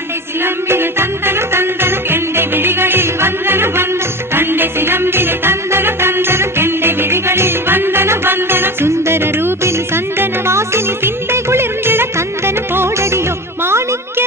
தண்டை சிலம்பின தந்தன தந்தன கெண்டை விழிகளில் வந்தன வந்தன. தண்டை சிலம்பின தந்தன தந்தன கெண்டை விழிகளில் வந்தன வந்தன. சுந்தர ரூபின் சந்தன வாசினி சிந்தை குளிர்ந்திட தந்தன போடடியோ. மாணிக்க